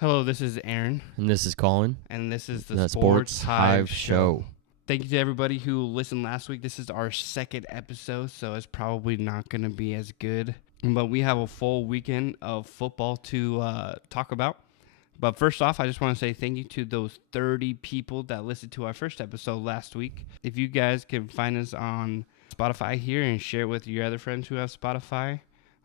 Hello, this is Aaron, And this is Colin. and this is the The Sports Sports Hive Hive Show. Show. Thank you to everybody who listened last week. This is our second episode, so it's probably not going to be as good. But we have a full weekend of football to talk about. But first off, I just want to say thank you to those 30 people that listened to our first episode last week. If you guys can find us on Spotify here and share it with your other friends who have Spotify,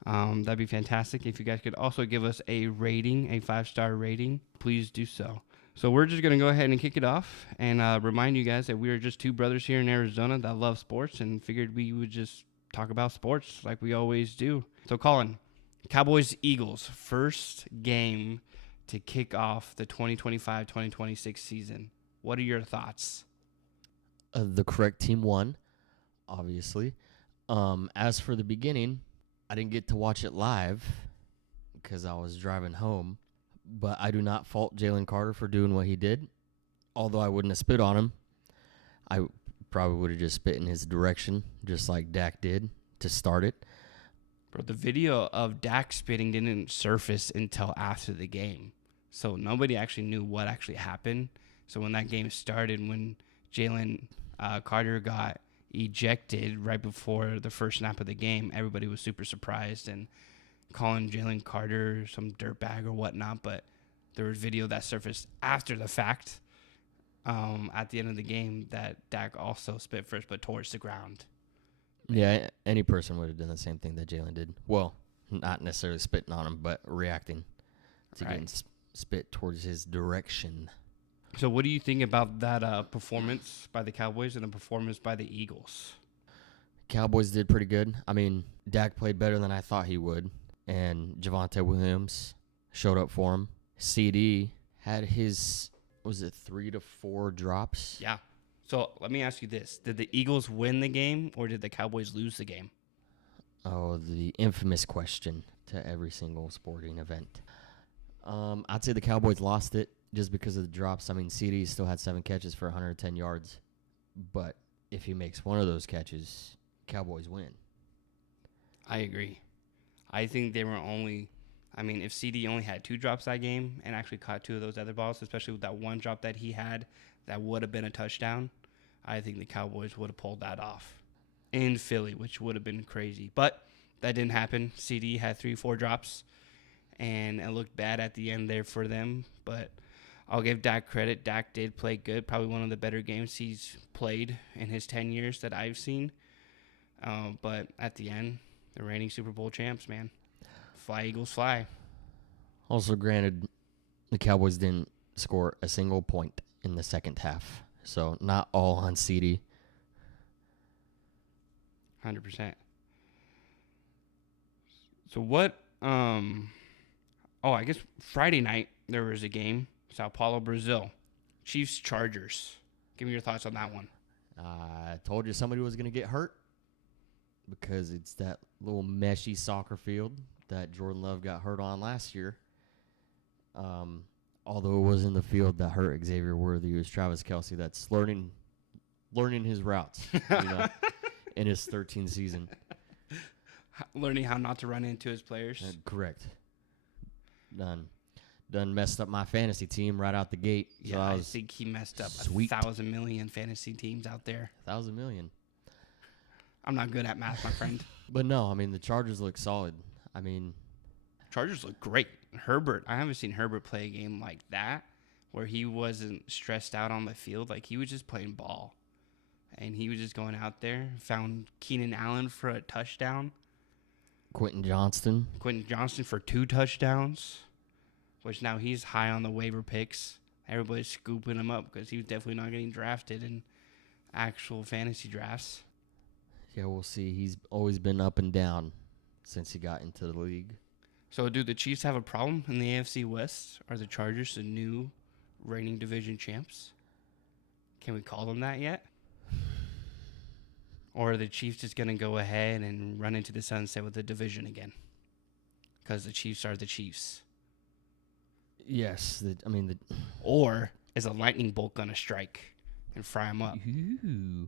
that'd be fantastic. If you guys could also give us a rating, a 5-star rating, please do so. So we're just going to go ahead and kick it off and remind you guys that we are just two brothers here in Arizona that love sports and figured we would just talk about sports like we always do. So Colin, Cowboys-Eagles, first game to kick off the 2025-2026 season. What are your thoughts? The correct team won, obviously. As for the beginning, I didn't get to watch it live because I was driving home. But I do not fault Jalen Carter for doing what he did. Although I wouldn't have spit on him. I probably would have just spit in his direction, just like Dak did to start it. Bro, the video of Dak spitting didn't surface until after the game. So nobody actually knew what actually happened. So when that game started, when Jalen Carter got ejected right before the first snap of the game, everybody was super surprised and calling Jalen Carter some dirtbag or whatnot. But there was video that surfaced after the fact at the end of the game that Dak also spit first but towards the ground. Yeah, any person would have done the same thing that Jalen did. Well, not necessarily spitting on him, but reacting to getting spit towards his direction. So what do you think about that performance by the Cowboys and the performance by the Eagles? Cowboys did pretty good. I mean, Dak played better than I thought he would, and Javonte Williams showed up for him. CD had his, was it 3 to 4 drops? Yeah. So let me ask you this. Did the Eagles win the game or did the Cowboys lose the game? Oh, the infamous question to every single sporting event. I'd say the Cowboys lost it just because of the drops. I mean, CD still had 7 catches for 110 yards. But if he makes one of those catches, Cowboys win. I agree. I think they were if CD only had 2 drops that game and actually caught 2 of those other balls, especially with that one drop that he had that would have been a touchdown, I think the Cowboys would have pulled that off in Philly, which would have been crazy. But that didn't happen. CD had 3-4 drops, and it looked bad at the end there for them. But I'll give Dak credit. Dak did play good, probably one of the better games he's played in his 10 years that I've seen. But at the end, the reigning Super Bowl champs, man. Fly, Eagles, fly. Also, granted, the Cowboys didn't score a single point in the second half. So, not all on CD. 100%. So what, I guess Friday night there was a game. Sao Paulo, Brazil. Chiefs, Chargers. Give me your thoughts on that one. I told you somebody was going to get hurt because it's that little meshy soccer field that Jordan Love got hurt on last year. Although it was in the field that hurt Xavier Worthy, it was Travis Kelce that's learning his routes in his 13th season. Learning how not to run into his players. Correct. Done messed up my fantasy team right out the gate. Yeah, so I think he messed up 1,000 million fantasy teams out there. 1,000 million. I'm not good at math, my friend. But no, I mean, the Chargers look solid. I mean, Chargers look great. Herbert, I haven't seen Herbert play a game like that where he wasn't stressed out on the field. Like, he was just playing ball. And he was just going out there, found Keenan Allen for a touchdown. Quentin Johnston for 2 touchdowns, which now he's high on the waiver picks. Everybody's scooping him up because he was definitely not getting drafted in actual fantasy drafts. Yeah, we'll see. He's always been up and down since he got into the league. So do the Chiefs have a problem in the AFC West? Are the Chargers the new reigning division champs? Can we call them that yet? Or are the Chiefs just going to go ahead and run into the sunset with the division again? Because the Chiefs are the Chiefs. Yes. Or is a lightning bolt going to strike and fry them up? Ooh.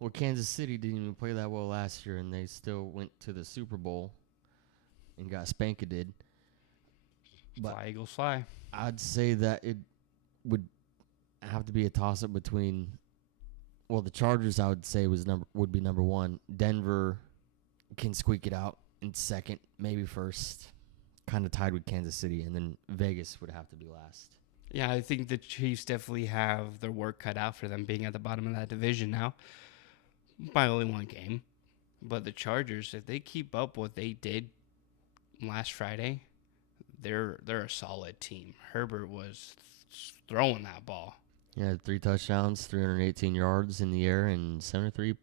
Well, Kansas City didn't even play that well last year, and they still went to the Super Bowl and got spankaded. But Fly, Eagles, fly. I'd say that it would have to be a toss-up between. Well, the Chargers, I would say, would be number one. Denver can squeak it out in second, maybe first. Kind of tied with Kansas City, and then Vegas would have to be last. Yeah, I think the Chiefs definitely have their work cut out for them being at the bottom of that division now by only one game. But the Chargers, if they keep up what they did last Friday, they're a solid team. Herbert was throwing that ball. Yeah, 3 touchdowns, 318 yards in the air, and 73%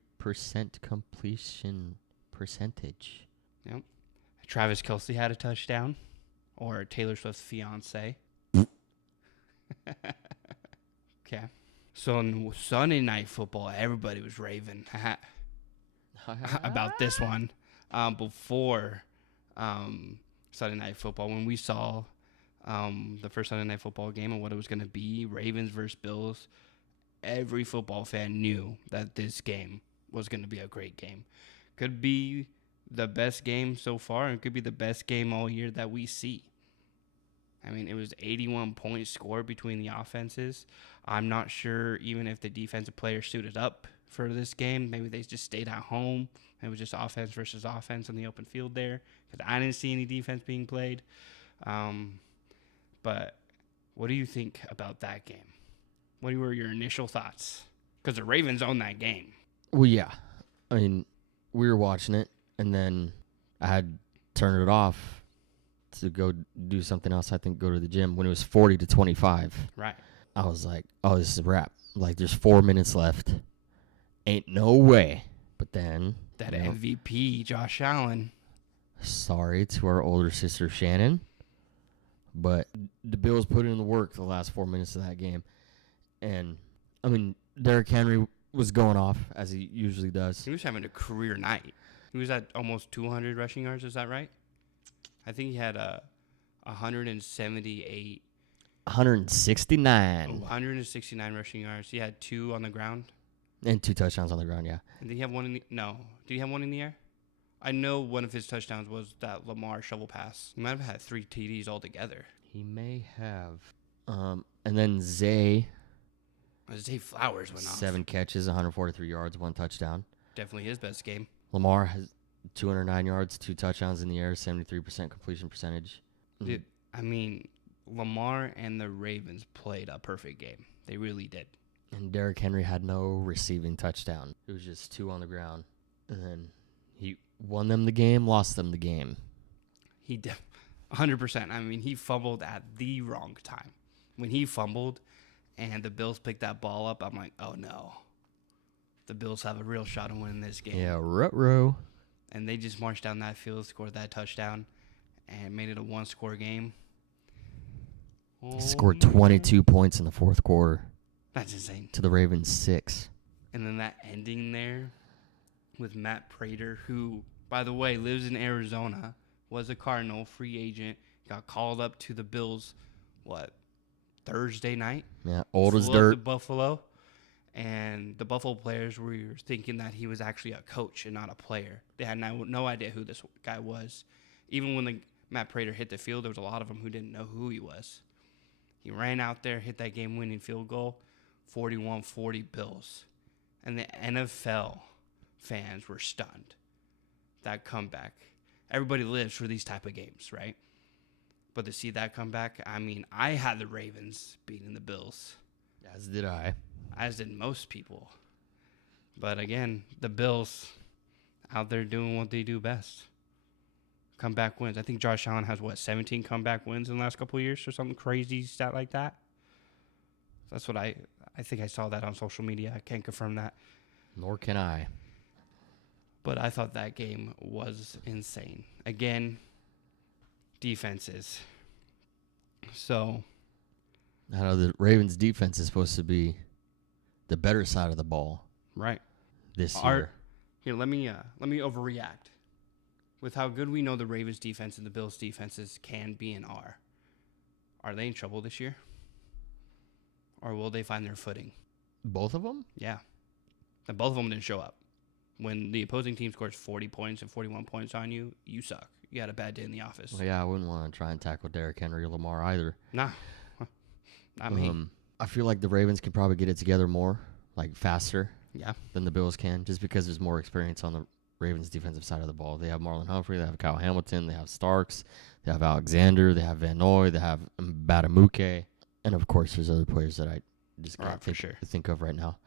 completion percentage. Yep. Travis Kelce had a touchdown, or Taylor Swift's fiance. Okay. So on Sunday Night Football, everybody was raving about this one. Before Sunday Night Football, when we saw the first Sunday Night Football game and what it was going to be, Ravens versus Bills, every football fan knew that this game was going to be a great game. Could be the best game so far, and could be the best game all year that we see. I mean, it was 81 points scored between the offenses. I'm not sure even if the defensive players suited up for this game. Maybe they just stayed at home. It was just offense versus offense on the open field there, because I didn't see any defense being played. But what do you think about that game? What were your initial thoughts? Because the Ravens own that game. Well, yeah. I mean, we were watching it, and then I had turned it off to go do something else. I think go to the gym when it was 40-25. Right. I was like, oh, this is a wrap. Like, there's 4 minutes left. Ain't no way. But then That MVP, Josh Allen. Sorry to our older sister, Shannon. But the Bills put in the work the last 4 minutes of that game. And, I mean, Derrick Henry was going off, as he usually does. He was having a career night. He was at almost 200 rushing yards. Is that right? I think he had 178. 169. 169 rushing yards. He had 2 on the ground. And 2 touchdowns on the ground, yeah. And did he have one in the... No. Did he have one in the air? I know one of his touchdowns was that Lamar shovel pass. He might have had 3 TDs altogether. He may have. And then Zay Flowers went off. 7 catches, 143 yards, 1 touchdown. Definitely his best game. Lamar has 209 yards, 2 touchdowns in the air, 73% completion percentage. Dude, I mean, Lamar and the Ravens played a perfect game. They really did. And Derrick Henry had no receiving touchdown. It was just 2 on the ground. And then he won them the game, lost them the game. He did. 100%. I mean, he fumbled at the wrong time. When he fumbled and the Bills picked that ball up, I'm like, oh, no. The Bills have a real shot at winning this game. Yeah, ruh-roh. And they just marched down that field, scored that touchdown, and made it a 1-score game. He scored 22 points in the fourth quarter. That's insane. To the Ravens 6. And then that ending there with Matt Prater, who, by the way, lives in Arizona, was a Cardinal, free agent, got called up to the Bills, Thursday night? Yeah, old as Flew up dirt. to Buffalo. And the Buffalo players were thinking that he was actually a coach and not a player. They had no idea who this guy was. Even when Matt Prater hit the field, there was a lot of them who didn't know who he was. He ran out there, hit that game-winning field goal, 41-40 Bills. And the NFL fans were stunned. That comeback. Everybody lives for these type of games, right? But to see that comeback, I mean, I had the Ravens beating the Bills. As did I. As did most people. But again, the Bills out there doing what they do best. Comeback wins. I think Josh Allen has, 17 comeback wins in the last couple of years or something crazy stat like that? That's what I think I saw that on social media. I can't confirm that. Nor can I. But I thought that game was insane. Again, defenses. So. I know the Ravens defense is supposed to be the better side of the ball. Right. This year. Here, let me overreact. With how good we know the Ravens defense and the Bills defenses can be and are they in trouble this year? Or will they find their footing? Both of them? Yeah. And both of them didn't show up. When the opposing team scores 40 points and 41 points on you, you suck. you had a bad day in the office. Well, yeah, I wouldn't want to try and tackle Derrick Henry or Lamar either. Nah, not me. I feel like the Ravens can probably get it together more, like faster Yeah. than the Bills can, just because there's more experience on the Ravens' defensive side of the ball. They have Marlon Humphrey, they have Kyle Hamilton, they have Starks, they have Alexander, they have Van Noy, they have Batamuke, and of course there's other players that I just can't think of right now.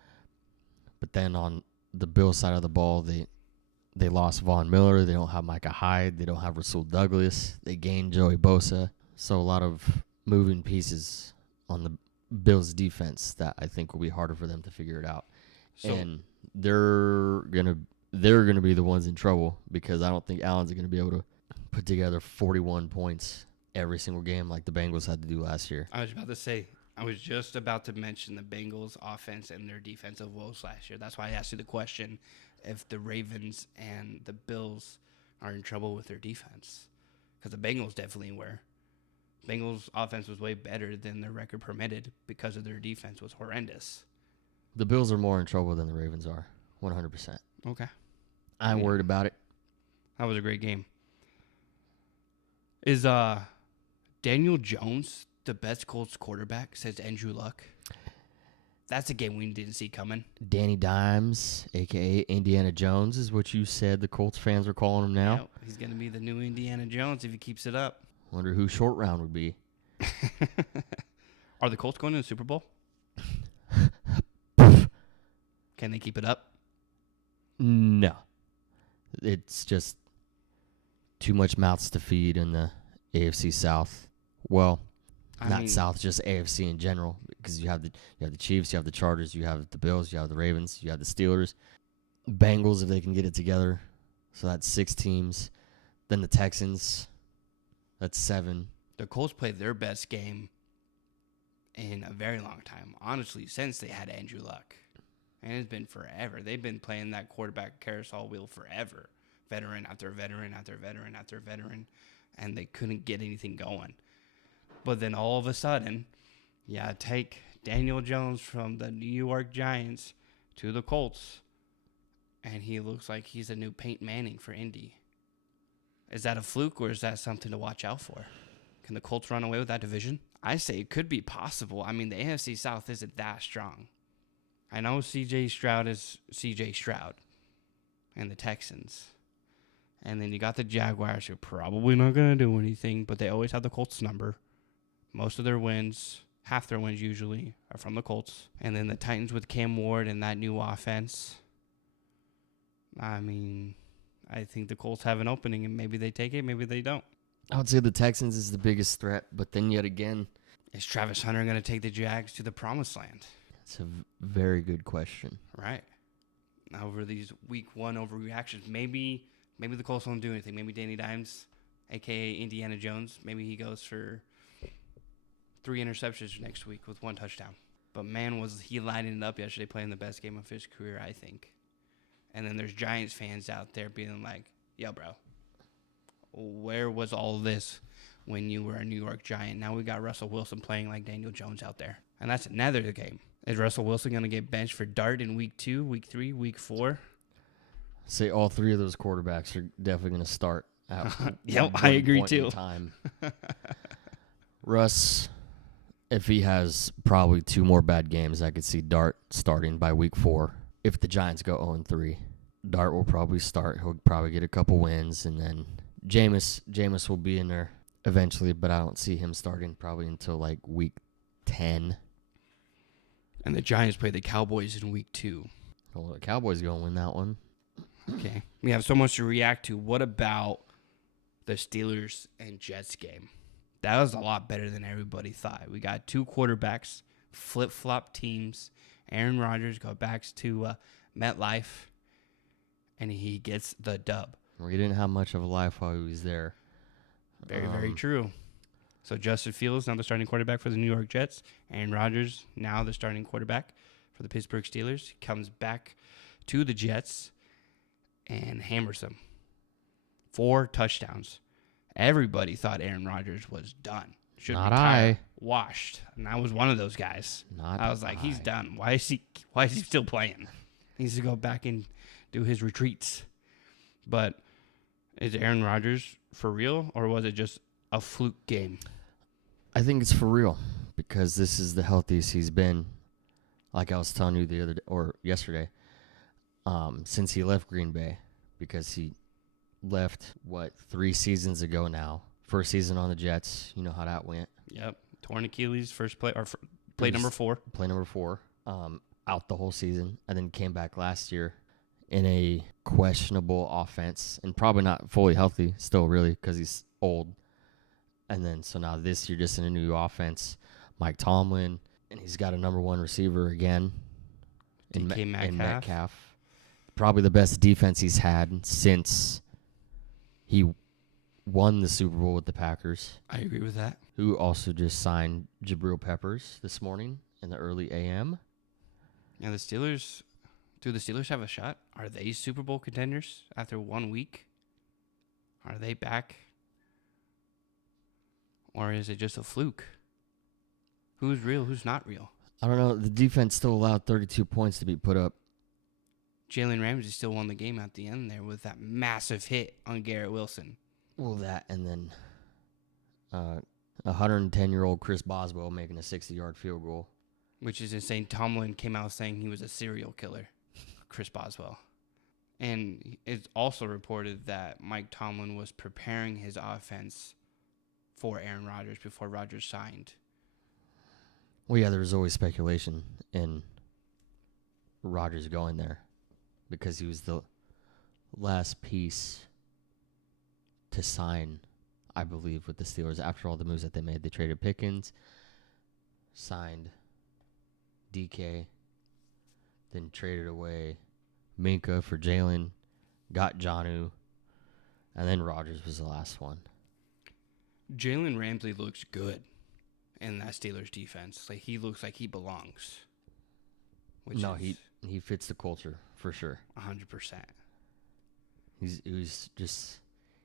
But then on the Bills side of the ball, they lost Von Miller, they don't have Micah Hyde, they don't have Rasul Douglas, they gained Joey Bosa, so a lot of moving pieces on the Bills' defense that I think will be harder for them to figure it out. So, and they're gonna be the ones in trouble because I don't think Allen's gonna be able to put together 41 points every single game like the Bengals had to do last year. I was just about to mention the Bengals' offense and their defensive woes last year. That's why I asked you the question if the Ravens and the Bills are in trouble with their defense, because the Bengals definitely were. Bengals' offense was way better than their record permitted because of their defense was horrendous. The Bills are more in trouble than the Ravens are, 100%. Okay. I ain't worried about it. That was a great game. Is Daniel Jones the best Colts quarterback, says Andrew Luck? That's a game we didn't see coming. Danny Dimes, a.k.a. Indiana Jones, is what you said the Colts fans are calling him now. Yep, he's going to be the new Indiana Jones if he keeps it up. Wonder who short round would be. Are the Colts going to the Super Bowl? Can they keep it up? No. It's just too much mouths to feed in the AFC South. Well, not South, just AFC in general, because you have the Chiefs, you have the Chargers, you have the Bills, you have the Ravens, you have the Steelers, Bengals if they can get it together. So that's 6 teams. Then the Texans, that's 7. The Colts played their best game in a very long time, honestly, since they had Andrew Luck. And it's been forever. They've been playing that quarterback carousel wheel forever. Veteran after veteran after veteran after veteran. And they couldn't get anything going. But then all of a sudden, take Daniel Jones from the New York Giants to the Colts. And he looks like he's a new Peyton Manning for Indy. Is that a fluke or is that something to watch out for? Can the Colts run away with that division? I say it could be possible. I mean, the AFC South isn't that strong. I know C.J. Stroud is C.J. Stroud and the Texans. And then you got the Jaguars, who are probably not going to do anything, but they always have the Colts number. Most of their wins, half their wins usually, are from the Colts. And then the Titans with Cam Ward and that new offense. I mean, I think the Colts have an opening, and maybe they take it, maybe they don't. I would say the Texans is the biggest threat, but then yet again, is Travis Hunter going to take the Jags to the promised land? That's a very good question. Right. Over these week 1 overreactions, maybe the Colts won't do anything. Maybe Danny Dimes, a.k.a. Indiana Jones, maybe he goes for 3 interceptions next week with 1 touchdown. But man, was he lining it up yesterday, playing the best game of his career, I think. And then there's Giants fans out there being like, yo, bro, where was all this when you were a New York Giant? Now we got Russell Wilson playing like Daniel Jones out there. And that's another game. Is Russell Wilson going to get benched for Dart in week 2, week 3, week 4? Say all 3 of those quarterbacks are definitely going to start. Yep, I agree too. Russ, if he has probably 2 more bad games, I could see Dart starting by week 4. If the Giants go 0-3, Dart will probably start. He'll probably get a couple wins, and then Jameis will be in there eventually, but I don't see him starting probably until like week 10. And the Giants play the Cowboys in week 2. Well, the Cowboys going to win that one. Okay. We have so much to react to. What about the Steelers and Jets game? That was a lot better than everybody thought. We got 2 quarterbacks, flip-flop teams. Aaron Rodgers goes back to MetLife, and he gets the dub. We didn't have much of a life while he was there. Very, very true. So Justin Fields, now the starting quarterback for the New York Jets. Aaron Rodgers, now the starting quarterback for the Pittsburgh Steelers. He comes back to the Jets and hammers them. 4 touchdowns. Everybody thought Aaron Rodgers was done. Not I. Washed. And I was one of those guys. I was like, he's done. Why is he still playing? He needs to go back and do his retreats. But Is Aaron Rodgers for real, or was it just a fluke game? I think it's for real because this is the healthiest he's been. Like I was telling you the other day or yesterday, since he left Green Bay, because he left 3 seasons ago now. First season on the Jets, you know how that went. Yep, torn Achilles, first play or play number 4. Play number 4, out the whole season, and then came back last year in a questionable offense and probably not fully healthy still, really, because he's old. And then so now this year, just in a new offense, Mike Tomlin, and he's got a number 1 receiver again in Metcalf. Probably the best defense he's had since he won the Super Bowl with the Packers. I agree with that. Who also just signed Jabril Peppers this morning in the early a.m. Yeah, the Steelers. Do the Steelers have a shot? Are they Super Bowl contenders after 1 week? Are they back? Or is it just a fluke? Who's real? Who's not real? I don't know. The defense still allowed 32 points to be put up. Jalen Ramsey still won the game at the end there with that massive hit on Garrett Wilson. Well, that and then 110-year-old Chris Boswell making a 60-yard field goal. Which is insane. Tomlin came out saying he was a serial killer, Chris Boswell. And it's also reported that Mike Tomlin was preparing his offense for Aaron Rodgers before Rodgers signed. Well, yeah, there was always speculation in Rodgers going there because he was the last piece to sign, I believe, with the Steelers. After all the moves that they made, they traded Pickens, signed DK, then traded away Minka for Jalen, got Jonnu, and then Rodgers was the last one. Jalen Ramsey looks good in that Steelers defense. Like, he looks like he belongs. He fits the culture for sure. 100%.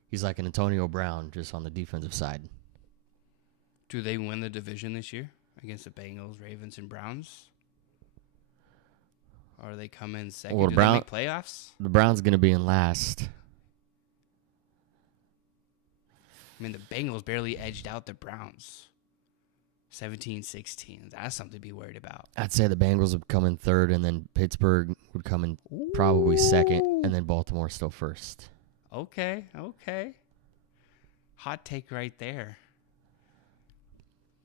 He's like an Antonio Brown just on the defensive side. Do they win the division this year against the Bengals, Ravens, and Browns? Or they come in second? Well, Do they make playoffs? The Browns going to be in last. I mean, the Bengals barely edged out the Browns. 17-16. That's something to be worried about. I'd say the Bengals would come in third, and then Pittsburgh would come in probably second, and then Baltimore still first. Okay. Hot take right there.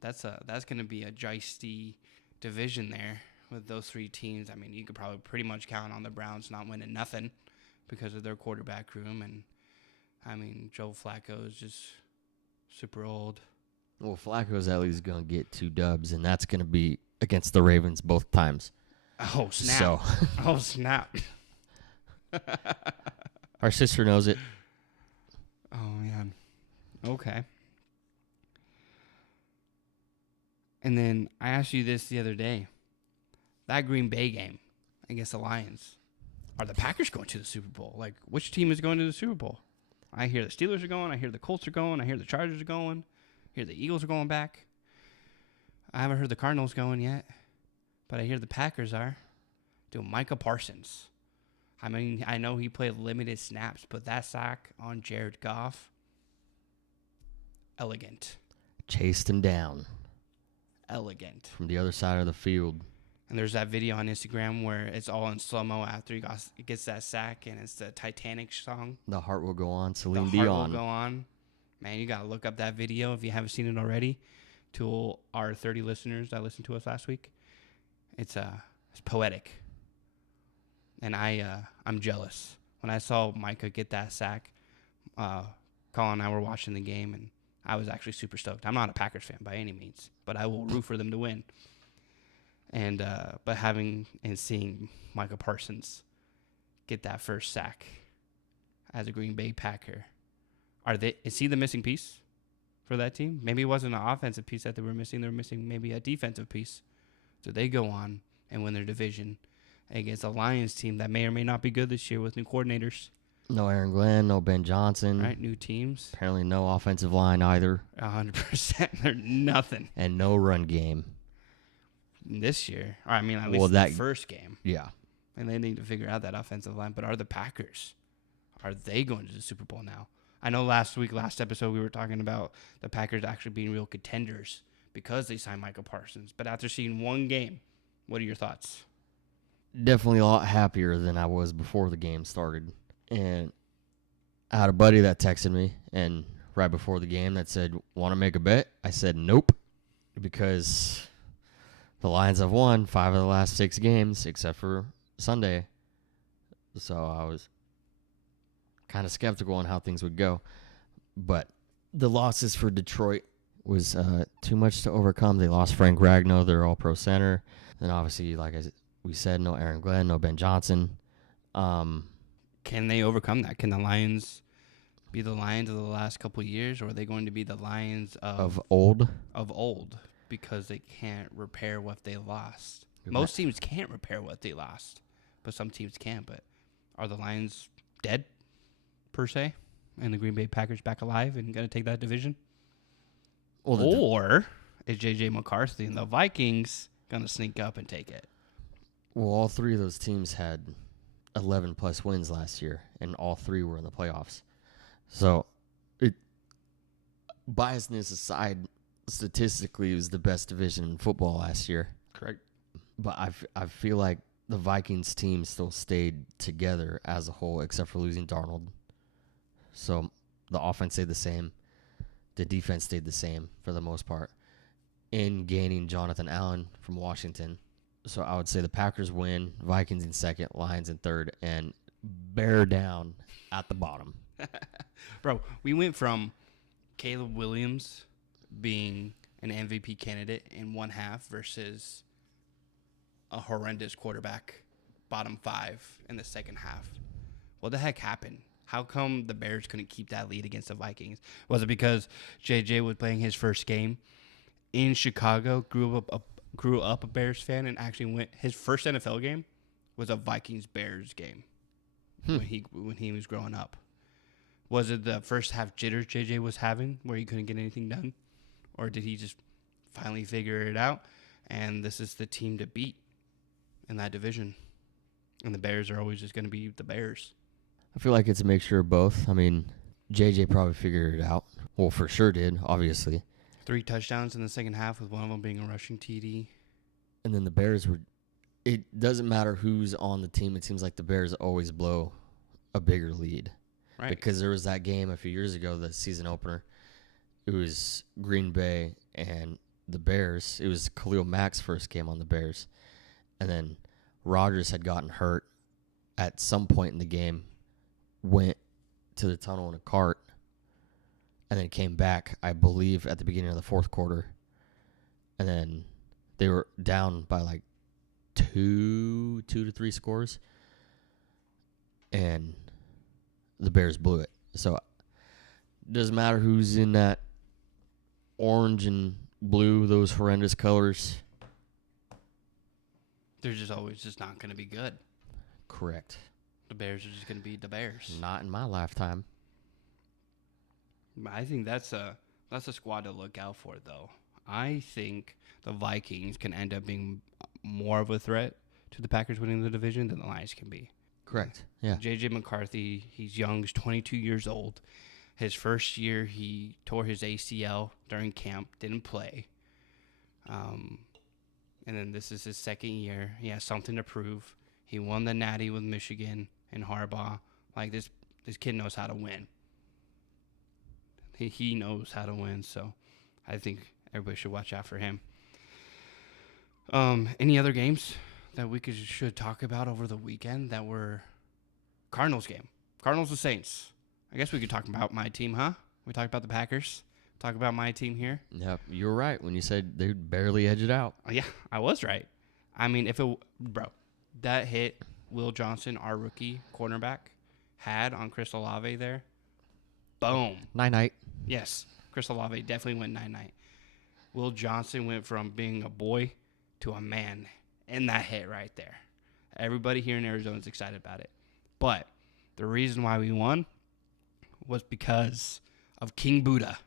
That's going to be a jousty division there with those 3 teams. I mean, you could probably pretty much count on the Browns not winning nothing because of their quarterback room. And, I mean, Joe Flacco is just super old. Well, Flacco's at least going to get 2 dubs, and that's going to be against the Ravens both times. Oh, snap. So. Oh, snap. Our sister knows it. Oh, man. Okay. And then I asked you this the other day. That Green Bay game against the Lions. Are the Packers going to the Super Bowl? Like, which team is going to the Super Bowl? I hear the Steelers are going. I hear the Colts are going. I hear the Chargers are going. I hear the Eagles are going back. I haven't heard the Cardinals going yet. But I hear the Packers are. Dude, Micah Parsons. I mean, I know he played limited snaps, but that sack on Jared Goff, elegant. Chased him down. Elegant. From the other side of the field. And there's that video on Instagram where it's all in slow-mo after he gets that sack, and it's the Titanic song. The Heart Will Go On, Celine The Dion. Heart Will Go On. Man, you got to look up that video if you haven't seen it already. To our 30 listeners that listened to us last week. It's poetic. And I'm jealous. When I saw Micah get that sack, Colin and I were watching the game, and I was actually super stoked. I'm not a Packers fan by any means, but I will root for them to win. And but having and seeing Micah Parsons get that first sack as a Green Bay Packer, is he the missing piece for that team? Maybe it wasn't an offensive piece that they were missing. They were missing maybe a defensive piece. So they go on and win their division against a Lions team that may or may not be good this year with new coordinators. No Aaron Glenn, no Ben Johnson. Right, new teams. Apparently no offensive line either. 100%. They're nothing. And no run game. This year. Or I mean, at least the first game. Yeah. And they need to figure out that offensive line. But are the Packers, are they going to the Super Bowl now? I know last episode, we were talking about the Packers actually being real contenders because they signed Michael Parsons. But after seeing one game, what are your thoughts? Definitely a lot happier than I was before the game started. And I had a buddy that texted me, and right before the game that said, "Want to make a bet?" I said, "Nope," because the Lions have won 5 of the last 6 games except for Sunday. So I was kind of skeptical on how things would go. But the losses for Detroit was too much to overcome. They lost Frank Ragnow, their all-pro center. And obviously, like we said, no Aaron Glenn, no Ben Johnson. Can they overcome that? Can the Lions be the Lions of the last couple of years, or are they going to be the Lions of old? Of old, because they can't repair what they lost. Most teams can't repair what they lost, but some teams can. But are the Lions dead, per se, and the Green Bay Packers back alive and going to take that division? Well, or is J.J. McCarthy and the Vikings going to sneak up and take it? Well, all 3 of those teams had 11-plus wins last year, and all 3 were in the playoffs. So, biasness aside, statistically, it was the best division in football last year. Correct. But I feel like the Vikings team still stayed together as a whole, except for losing Darnold. So, the offense stayed the same. The defense stayed the same for the most part. In gaining Jonathan Allen from Washington. So I would say the Packers win, Vikings in second, Lions in third, and bear down at the bottom. Bro, we went from Caleb Williams being an MVP candidate in one half versus a horrendous quarterback, bottom 5 in the second half. What the heck happened? How come the Bears couldn't keep that lead against the Vikings? Was it because JJ was playing his first game in Chicago, grew up a Bears fan, and actually went his first NFL game was a Vikings-Bears game when he was growing up? Was it the first half jitters JJ was having where he couldn't get anything done? Or did he just finally figure it out, and this is the team to beat in that division? And the Bears are always just going to be the Bears. I feel like it's a mixture of both. I mean, JJ probably figured it out. Well, for sure did, obviously. 3 touchdowns in the second half, with one of them being a rushing TD. And then the Bears were... It doesn't matter who's on the team. It seems like the Bears always blow a bigger lead. Right. Because there was that game a few years ago, the season opener. It was Green Bay and the Bears. It was Khalil Mack's first game on the Bears. And then Rodgers had gotten hurt at some point in the game, went to the tunnel in a cart, and then came back, I believe, at the beginning of the fourth quarter. And then they were down by like two to 3 scores. And the Bears blew it. So it doesn't matter who's in that orange and blue, those horrendous colors. They're just always just not going to be good. Correct. The Bears are just going to be the Bears. Not in my lifetime. I think that's a squad to look out for, though. I think the Vikings can end up being more of a threat to the Packers winning the division than the Lions can be. Correct. Yeah. J.J. McCarthy, he's young. He's 22 years old. His first year, he tore his ACL during camp, didn't play. And then this is his second year. He has something to prove. He won the Natty with Michigan and Harbaugh. Like, this kid knows how to win. He knows how to win, so I think everybody should watch out for him. Any other games that we should talk about over the weekend that were Cardinals game? Cardinals and Saints. I guess we could talk about my team, huh? We talked about the Packers. Talk about my team here. Yep, you were right when you said they'd barely edge it out. Yeah, I was right. I mean, that hit Will Johnson, our rookie cornerback, had on Chris Olave there. Boom. Night-night. Yes, Chris Olave definitely went night-night. Will Johnson went from being a boy to a man in that hit right there. Everybody here in Arizona is excited about it. But the reason why we won was because of King Buddha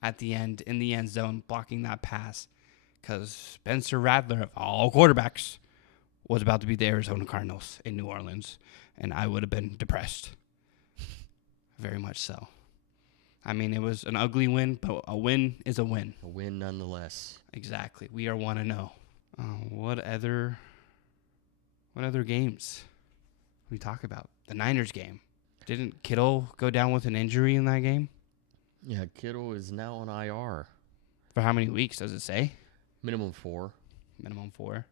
at the end, in the end zone, blocking that pass. Because Spencer Rattler, of all quarterbacks, was about to be the Arizona Cardinals in New Orleans. And I would have been depressed. Very much so. I mean, it was an ugly win, but a win is a win. A win nonetheless. Exactly. We are 1-0. What other games we talk about? The Niners game. Didn't Kittle go down with an injury in that game? Yeah, Kittle is now on IR. For how many weeks does it say? Minimum 4. Minimum 4.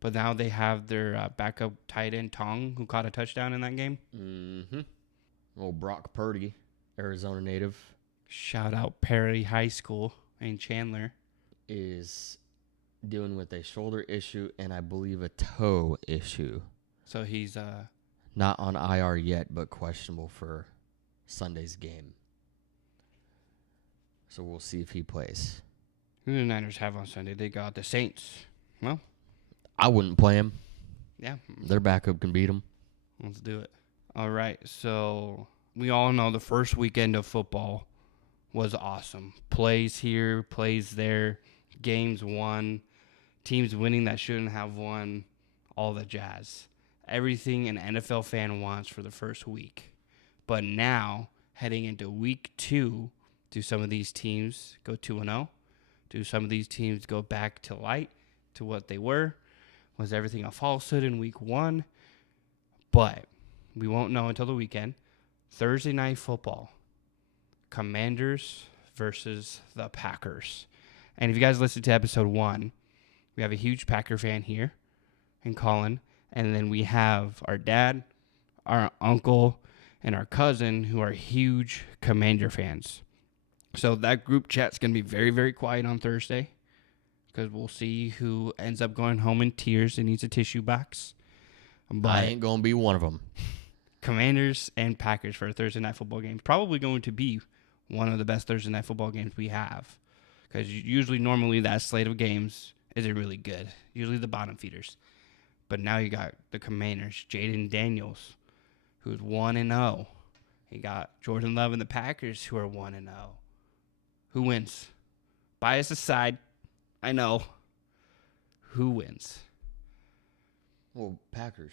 But now they have their backup tight end, Tong, who caught a touchdown in that game. Mm-hmm. Old Brock Purdy, Arizona native. Shout out Perry High School in Chandler. Is dealing with a shoulder issue and I believe a toe issue. So he's not on IR yet, but questionable for Sunday's game. So we'll see if he plays. Who do the Niners have on Sunday? They got the Saints. Well, I wouldn't play him. Yeah. Their backup can beat him. Let's do it. All right. So we all know the first weekend of football was awesome. Plays here, plays there, games won, teams winning that shouldn't have won, all the jazz. Everything an NFL fan wants for the first week. But now, heading into week 2, do some of these teams go 2-0? Do some of these teams go back to light, to what they were? Was everything a falsehood in week 1? But we won't know until the weekend. Thursday night football. Commanders versus the Packers. And if you guys listened to episode 1, we have a huge Packer fan here in Colin. And then we have our dad, our uncle, and our cousin who are huge Commander fans. So that group chat's going to be very, very quiet on Thursday because we'll see who ends up going home in tears and needs a tissue box. But I ain't going to be one of them. Commanders and Packers for a Thursday night football game. Probably going to be one of the best Thursday night football games we have. Because normally that slate of games isn't really good. Usually the bottom feeders. But now you got the Commanders, Jaden Daniels, who's 1-0. You got Jordan Love and the Packers, who are 1-0. Who wins? Bias aside, I know. Who wins? Well, Packers.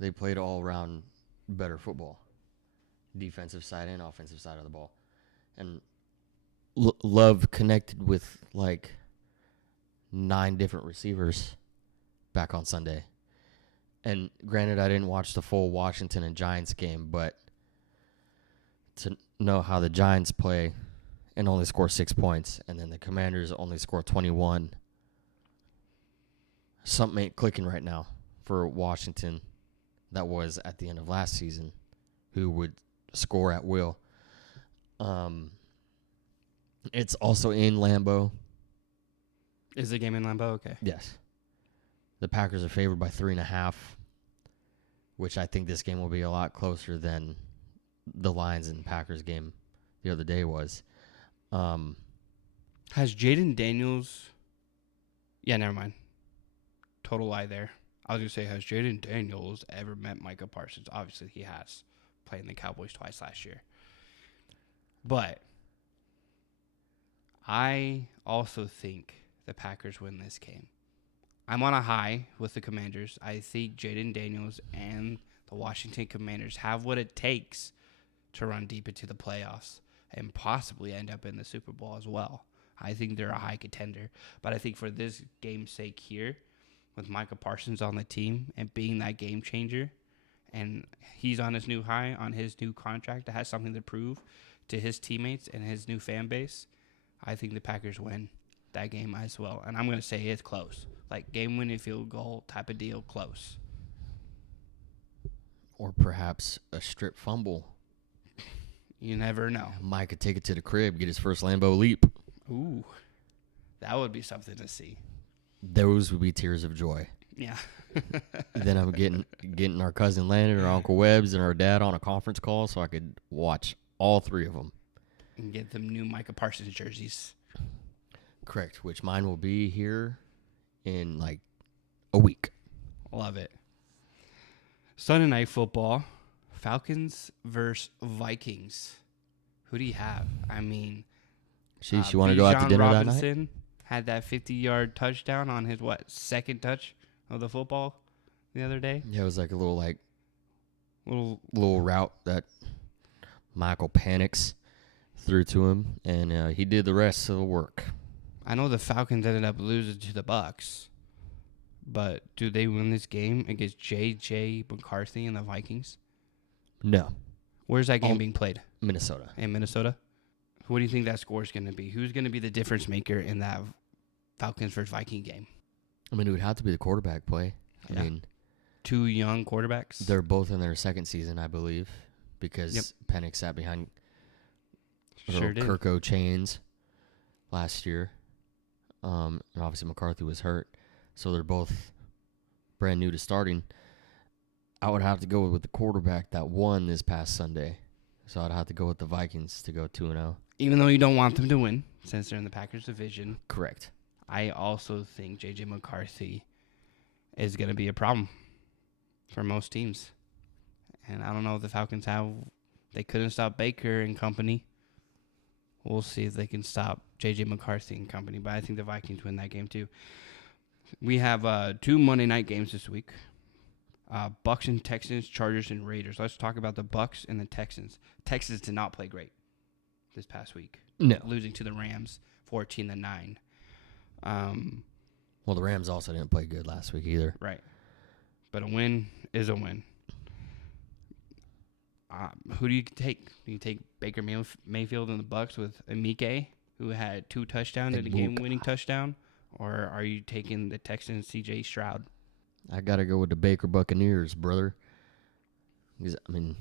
They played all around better football. Defensive side and offensive side of the ball. And Love connected with like 9 different receivers back on Sunday. And granted, I didn't watch the full Washington and Giants game, but to know how the Giants play and only score 6 points, and then the Commanders only score 21, something ain't clicking right now for Washington that was at the end of last season, who would score at will. It's also in Lambeau. Is the game in Lambeau? Okay. Yes. The Packers are favored by 3.5, which I think this game will be a lot closer than the Lions and Packers game the other day was. Has Jaden Daniels... Yeah, never mind. Total lie there. I was going to say, has Jaden Daniels ever met Micah Parsons? Obviously, he has. Playing the Cowboys twice last year. But I also think the Packers win this game. I'm on a high with the Commanders. I think Jaden Daniels and the Washington Commanders have what it takes to run deep into the playoffs and possibly end up in the Super Bowl as well. I think they're a high contender. But I think for this game's sake here, with Micah Parsons on the team and being that game changer, and he's on his new high, on his new contract that has something to prove to his teammates and his new fan base, I think the Packers win that game as well. And I'm going to say it's close. Like game-winning field goal type of deal, close. Or perhaps a strip fumble. You never know. Mike could take it to the crib, get his first Lambeau leap. Ooh, that would be something to see. Those would be tears of joy. Yeah. Then I'm getting our cousin Landon or Uncle Webbs and our dad on a conference call so I could watch all 3 of them. And get them new Micah Parsons jerseys. Correct, which mine will be here in like a week. Love it. Sunday night football, Falcons versus Vikings. Who do you have? I mean, Sheesh, you want to go out to dinner Robinson that night? Had that 50-yard touchdown on his, second touch of the football the other day? Yeah, it was like a Little little route that Michael Penix threw to him, and he did the rest of the work. I know the Falcons ended up losing to the Bucks, but do they win this game against J.J. McCarthy and the Vikings? No. Where's that game being played? Minnesota. In Minnesota? What do you think that score is going to be? Who's going to be the difference maker in that Falcons versus Viking game? I mean, it would have to be the quarterback play. Yeah. I mean, two young quarterbacks. they're both in their second season, I believe, because Penix sat behind Kirko chains last year. And obviously McCarthy was hurt. So they're both brand new to starting. I would have to go with the quarterback that won this past Sunday. So I'd have to go with the Vikings to go 2-0. Even though you don't want them to win, since they're in the Packers division. Correct. I also think J.J. McCarthy is going to be a problem for most teams. And I don't know if the Falcons they couldn't stop Baker and company. We'll see if they can stop J.J. McCarthy and company. But I think the Vikings win that game too. We have 2 Monday night games this week. Bucks and Texans, Chargers and Raiders. Let's talk about the Bucks and the Texans. Texans did not play great this past week. No. Losing to the Rams 14-9. Well, the Rams also didn't play good last week either. Right. But a win is a win. Who do you take? Do you take Baker Mayfield and the Bucks with Emike, who had 2 touchdowns and a game-winning touchdown? Or are you taking the Texans' C.J. Stroud? I got to go with the Baker Buccaneers, brother. Because, I mean,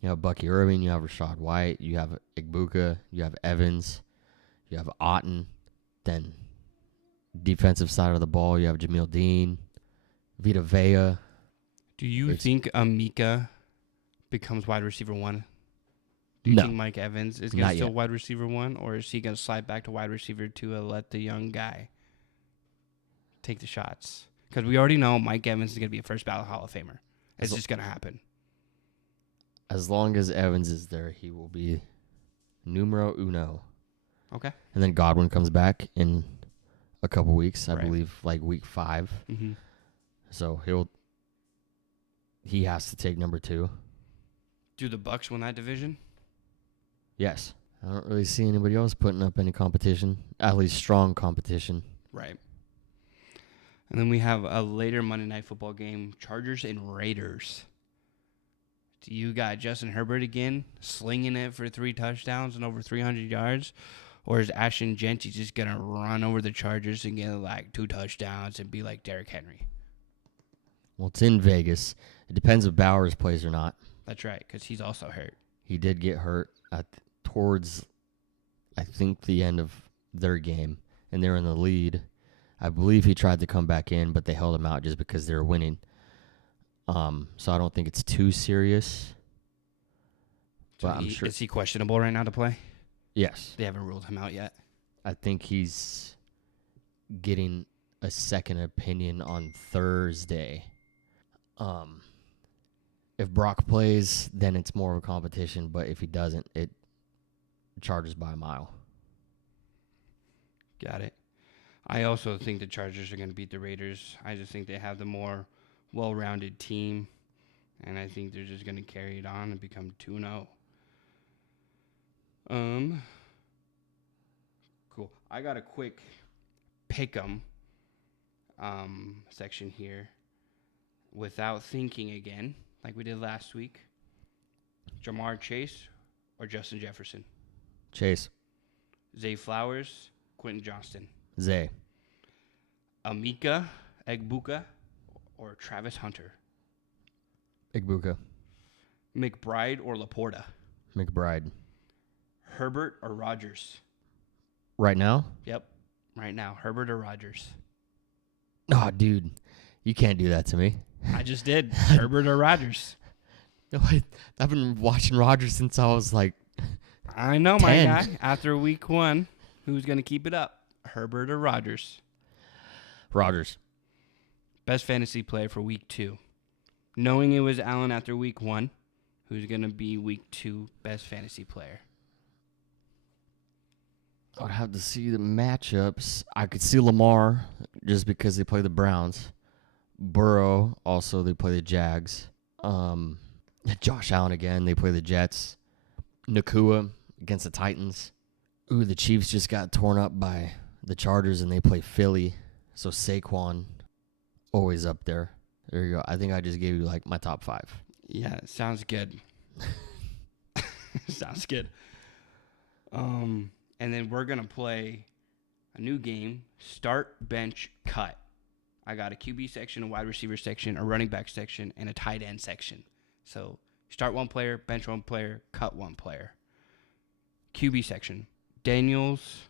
you have Bucky Irving, you have Rashad White, you have Igbuka, you have Evans, you have Otten. Then defensive side of the ball, you have Jamil Dean, Vita Vea. Do you think Emike becomes wide receiver 1? Do you think Mike Evans is going to still wide receiver 1, or is he going to slide back to wide receiver 2 and let the young guy take the shots? Because we already know Mike Evans is going to be a first ballot Hall of Famer. It's just going to happen. As long as Evans is there, he will be numero uno. Okay. And then Godwin comes back in a couple weeks, I believe, like week 5. Mm-hmm. So he has to take number 2. Do the Bucks win that division? Yes. I don't really see anybody else putting up any competition, at least strong competition. Right. And then we have a later Monday Night Football game, Chargers and Raiders. Do you got Justin Herbert again, slinging it for 3 touchdowns and over 300 yards? Or is Ashton Genty just going to run over the Chargers and get like 2 touchdowns and be like Derrick Henry? Well, it's in Vegas. It depends if Bowers plays or not. That's right, because he's also hurt. He did get hurt towards, I think, the end of their game, and they were in the lead. I believe he tried to come back in, but they held him out just because they were winning. So I don't think it's too serious. So but I'm sure. Is he questionable right now to play? Yes. They haven't ruled him out yet. I think he's getting a second opinion on Thursday. If Brock plays, then it's more of a competition. But if he doesn't, it Chargers by a mile. Got it. I also think the Chargers are going to beat the Raiders. I just think they have the more well-rounded team. And I think they're just going to carry it on and become 2-0. Cool. I got a quick pick'em section here. Without thinking again, like we did last week. Jamar Chase or Justin Jefferson? Chase. Zay Flowers, Quentin Johnston. Zay. Emike Egbuka or Travis Hunter? Igbuka. McBride or Laporta? McBride. Herbert or Rodgers? Right now? Yep. Right now. Herbert or Rodgers? Oh, dude. You can't do that to me. I just did. Herbert or Rodgers? No, I've been watching Rodgers since I was like I know, 10. my guy. After week 1, who's going to keep it up? Herbert or Rodgers? Rodgers. Best fantasy player for week 2. Knowing it was Allen after week 1, who's going to be week 2 best fantasy player? I'd have to see the matchups. I could see Lamar just because they play the Browns. Burrow, also they play the Jags. Josh Allen again, they play the Jets. Nakua against the Titans. Ooh, the Chiefs just got torn up by the Chargers, and they play Philly. So Saquon, always up there. There you go. I think I just gave you, like, my top 5. Yeah, sounds good. Sounds good. And then we're going to play a new game, start, bench, cut. I got a QB section, a wide receiver section, a running back section, and a tight end section. So start one player, bench one player, cut one player. QB section, Daniels,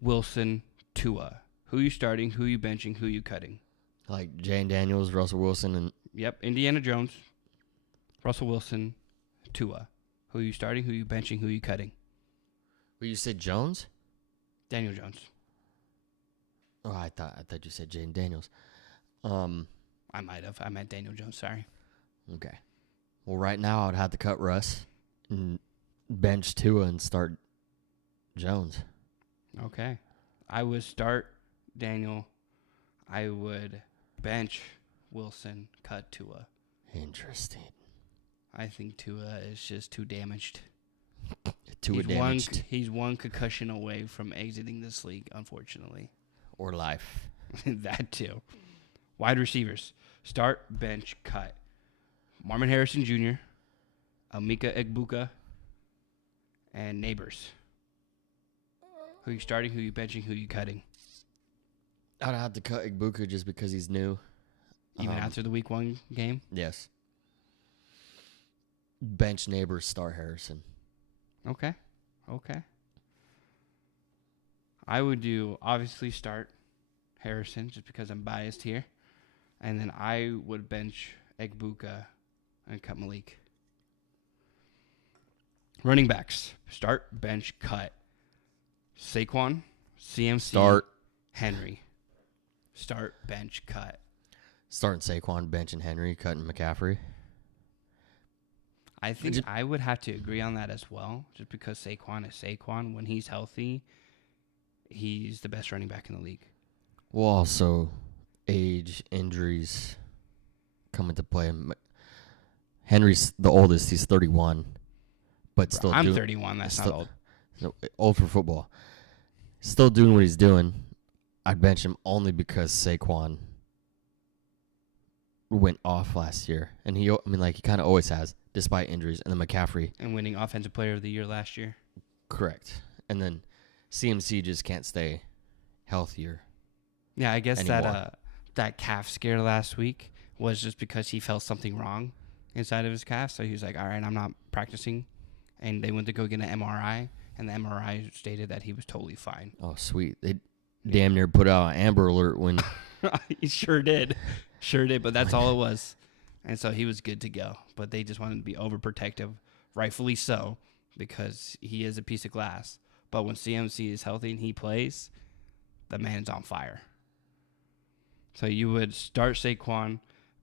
Wilson, Tua. Who you starting, who you benching, who you cutting? Like Jane Daniels, Russell Wilson, and... Yep, Indiana Jones, Russell Wilson, Tua. Who you starting, who you benching, who you cutting? Well, you said Jones? Daniel Jones. Oh, I thought you said Jane Daniels. I might have. I meant Daniel Jones, sorry. Okay. Well, right now I'd have to cut Russ and bench Tua and start Jones. Okay. I would start Daniel. I would bench Wilson, cut Tua. Interesting. I think Tua is just too damaged. Tua damaged. He's one concussion away from exiting this league, unfortunately. Or life. That too. Wide receivers. Start, bench, cut. Marvin Harrison Jr., Amika Egbuka, and Neighbors. Who you starting, who you benching, who you cutting? I'd have to cut Egbuka just because he's new. Even after the week 1 game? Yes. Bench Neighbors, start Harrison. Okay. I would do, obviously, start Harrison just because I'm biased here. And then I would bench Egbuka and cut Malik. Running backs. Start, bench, cut. Saquon, CMC, Start. Henry. Start, bench, cut. Starting Saquon, bench, and Henry, cutting McCaffrey. I think I would have to agree on that as well, just because Saquon is Saquon. When he's healthy, he's the best running back in the league. Well, also, age, injuries come into play. Henry's the oldest. He's 31. But still, I'm 31. That's not old. Old for football. Still doing what he's doing. I'd bench him only because Saquon went off last year. And he kind of always has, despite injuries. And then McCaffrey. And winning Offensive Player of the Year last year. Correct. And then CMC just can't stay healthier. Yeah, I guess anymore. that calf scare last week was just because he felt something wrong inside of his calf. So he was like, all right, I'm not practicing. And they went to go get an MRI. And the MRI stated that he was totally fine. Oh, sweet. They damn near put out an Amber Alert when... He sure did. But that's all it was. And so he was good to go. But they just wanted to be overprotective, rightfully so, because he is a piece of glass. But when CMC is healthy and he plays, the man's on fire. So you would start Saquon,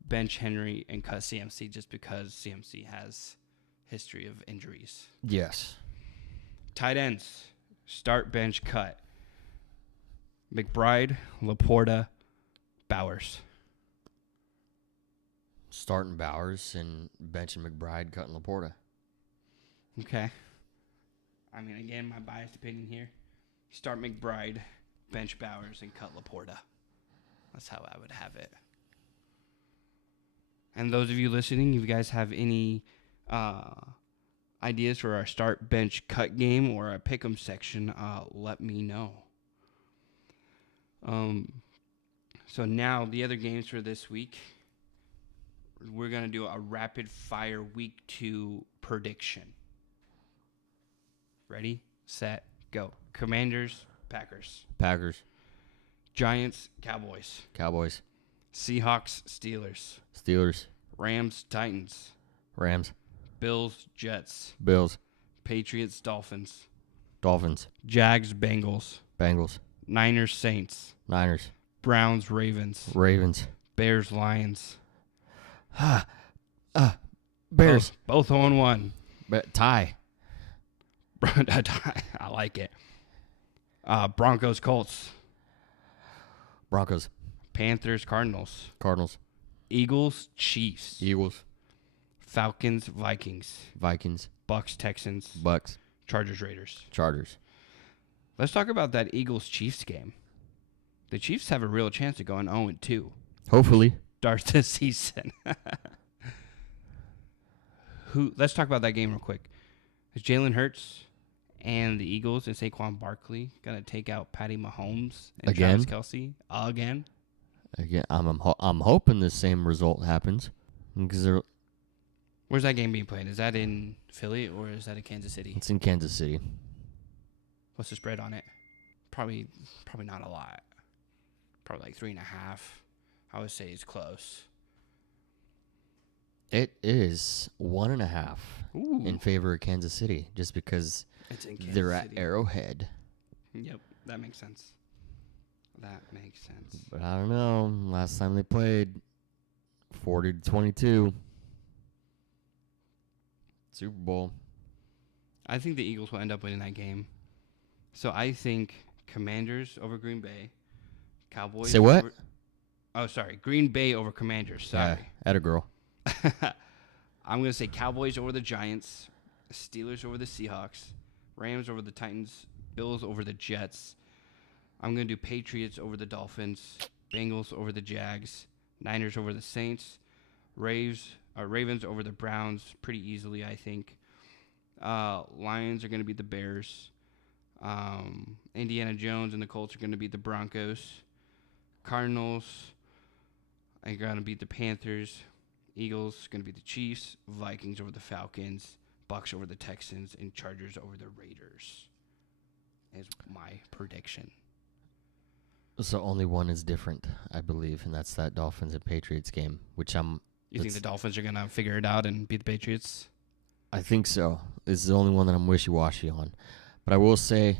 bench Henry, and cut CMC just because CMC has history of injuries. Yes. Tight ends. Start, bench, cut. McBride, Laporta, Bowers. Starting Bowers and benching McBride, cutting Laporta. Okay. I mean, again, my biased opinion here. Start McBride, bench Bowers, and cut Laporta. That's how I would have it. And those of you listening, if you guys have any ideas for our start, bench, cut game or a pick'em section, let me know. So now the other games for this week, we're going to do a rapid fire week 2 prediction. Ready, set, go. Commanders, Packers. Packers. Giants, Cowboys. Cowboys. Seahawks, Steelers. Steelers. Rams, Titans. Rams. Bills, Jets. Bills. Patriots, Dolphins. Dolphins. Jags, Bengals. Bengals. Niners, Saints. Niners. Browns, Ravens. Ravens. Bears, Lions. Bears. Both 0-1. Tie. I like it. Broncos, Colts. Broncos. Panthers, Cardinals. Cardinals. Eagles, Chiefs. Eagles. Falcons, Vikings. Vikings. Bucks, Texans, Bucks, Chargers, Raiders. Chargers. Let's talk about that Eagles-Chiefs game. The Chiefs have a real chance of going 0-2. Hopefully. Start the season. Let's talk about that game real quick. Is Jalen Hurts and the Eagles and Saquon Barkley going to take out Patty Mahomes and Again? Travis Kelce again? Again, I'm hoping the same result happens. Because Where's that game being played? Is that in Philly or is that in Kansas City? it's in Kansas City. What's the spread on it? Probably not a lot. Probably like 3.5. I would say it's close. It is 1.5 Ooh. in favor of Kansas City, just because It's in Kansas they're City. at Arrowhead. Yep, that makes sense. That makes sense. But I don't know. Last time they played, 40-22. Super Bowl. I think the Eagles will end up winning that game. So I think Commanders over Green Bay. Cowboys. Say what? Green Bay over Commanders. Sorry. Yeah, atta girl. I'm going to say Cowboys over the Giants. Steelers over the Seahawks. Rams over the Titans. Bills over the Jets. I'm going to do Patriots over the Dolphins. Bengals over the Jags. Niners over the Saints. Ravens over the Browns pretty easily, I think. Lions are going to beat the Bears. Indiana Jones and the Colts are going to beat the Broncos. Cardinals are going to beat the Panthers. Eagles going to beat the Chiefs. Vikings over the Falcons. Bucks over the Texans. And Chargers over the Raiders is my prediction. So only one is different, I believe, and that's that Dolphins and Patriots game, which You think the Dolphins are going to figure it out and beat the Patriots? I think so. This is the only one that I'm wishy-washy on. But I will say,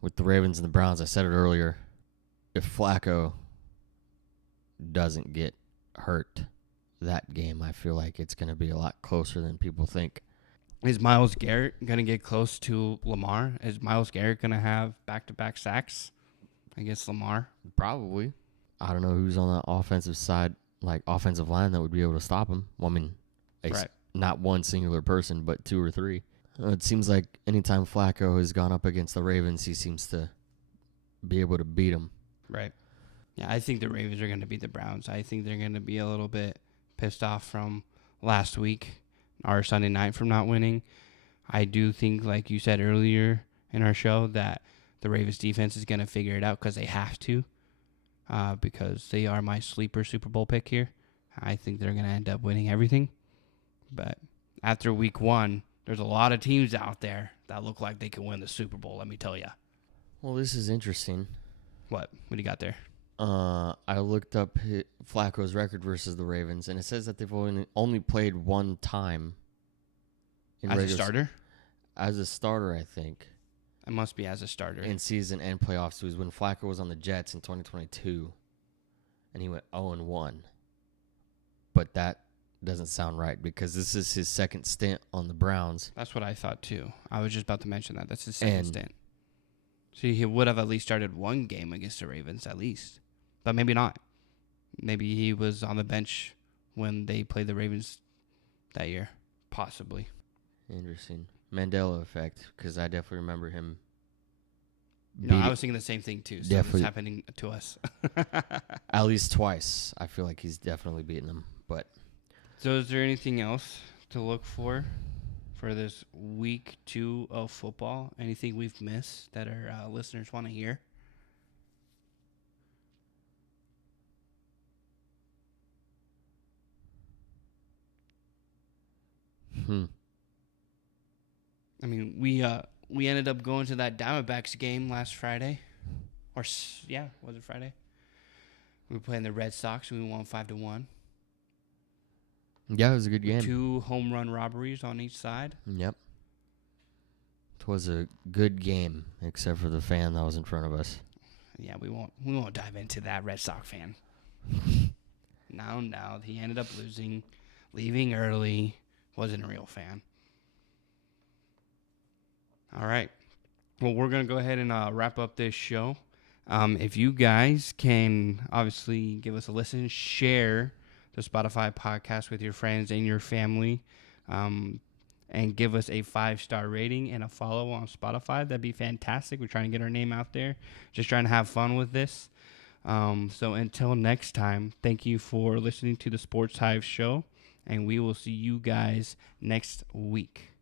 with the Ravens and the Browns, I said it earlier, if Flacco doesn't get hurt that game, I feel like it's going to be a lot closer than people think. Is Myles Garrett going to get close to Lamar? Is Myles Garrett going to have back-to-back sacks against Lamar? Probably. I don't know who's on the offensive side, like offensive line, that would be able to stop him. Well, I mean, Right. not one singular person, but two or three. It seems like anytime Flacco has gone up against the Ravens, he seems to be able to beat them. Right. Yeah, I think the Ravens are going to beat the Browns. I think they're going to be a little bit pissed off from last week, our Sunday night, from not winning. I do think, like you said earlier in our show, that the Ravens defense is going to figure it out because they have to, because they are my sleeper Super Bowl pick here. I think they're going to end up winning everything. But after week one, there's a lot of teams out there that look like they can win the Super Bowl, let me tell you. Well, this is interesting. What do you got there? I looked up Flacco's record versus the Ravens, and it says that they've only played one time. As a starter? As a starter, I think. It must be as a starter. In season and playoffs. It was when Flacco was on the Jets in 2022, and he went 0-1. But that doesn't sound right because this is his second stint on the Browns. That's what I thought, too. I was just about to mention that. That's his second stint. So he would have at least started one game against the Ravens, at least. But maybe not. Maybe he was on the bench when they played the Ravens that year. Possibly. Interesting. Mandela effect, because I definitely remember him. No, I was thinking the same thing, too. So Definitely. it's happening to us. At least twice. I feel like he's definitely beaten them. But So is there anything else to look for this week 2 of football? Anything we've missed that our listeners want to hear? I mean, we ended up going to that Diamondbacks game last Friday. Was it Friday? We were playing the Red Sox, and we won 5-1. Yeah, it was a good game. 2 home run robberies on each side. Yep. It was a good game, except for the fan that was in front of us. Yeah, we won't dive into that Red Sox fan. No, he ended up leaving early. Wasn't a real fan. All right. Well, we're going to go ahead and wrap up this show. If you guys can obviously give us a listen, share the Spotify podcast with your friends and your family. and give us a 5-star rating and a follow on Spotify. That'd be fantastic. We're trying to get our name out there. Just trying to have fun with this. So until next time, thank you for listening to the Sports Hive show, and we will see you guys next week.